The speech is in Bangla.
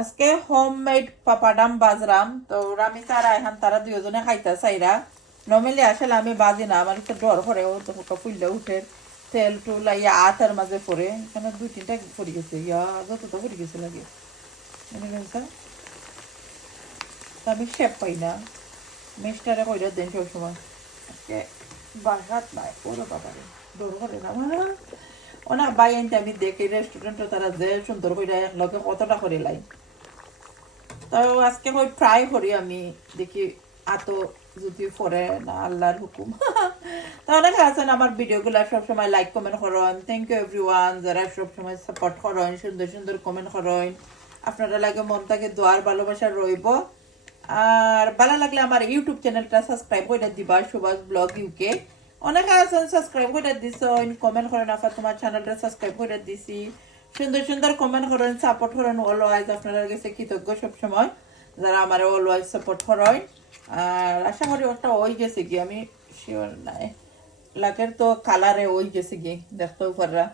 আজকে হোমমেড পাপাডাম বাজরাম তো আমি তারা এখন তারা দুজনে খাইতে চাইরা নর্মালি আসলে আমি বাজি না আমার একটু ডর করে ও তো ফুললে উঠে তেল টুল ইয়া আটার মাঝে পড়ে এখানে 2-3টা পড়ে গেছে ইয়া যতটা পড়ে গেছে লাগে আমি শেপ পাই না মিস্টারে কইরা দেন সব সময় আজকে বাসাত নাই ওরে বাবারে ডর করে না আমার ওনা বাইনতে আমি দেখি রেস্টুরেন্টে তারা যে সুন্দর কইরা এক লগে কতটা করে লাই তো আজকে কই ট্রাই করি আমি দেখি এত যদি পরে না আল্লাহর হুকুম তো অনেকে আছেন আমার ভিডিওগুলো সবসময় লাইক কমেন্ট করেন থ্যাংক ইউ এভরিওয়ান যারা সবসময় সাপোর্ট করেন সুন্দর সুন্দর কমেন্ট করেন আপনারা লাগে মন থেকে দোয়ার ভালোবাসা রইব আর ভালো লাগলে আমার ইউটিউব চ্যানেলটা সাবস্ক্রাইব করে দিবা সুভাষ ব্লগ ইউকে অনেকে আছেন সাবস্ক্রাইব করে দিছেন কমেন্ট করেন আপা তোমার চ্যানেলটা সাবস্ক্রাইব করে দিছি সুন্দর সুন্দর কমেন্ট করেন সাপোর্ট করেন অলওয়াইজ আপনারা কাছে কৃতজ্ঞ সবসময় যারা আমার অলওয়াইজ সাপোর্ট করেন আর আশা করি ওটা ওই গেছে কি আমি শিওর নাই লাগের তো কালারে ওই গেছে কি দেখতেও পাররা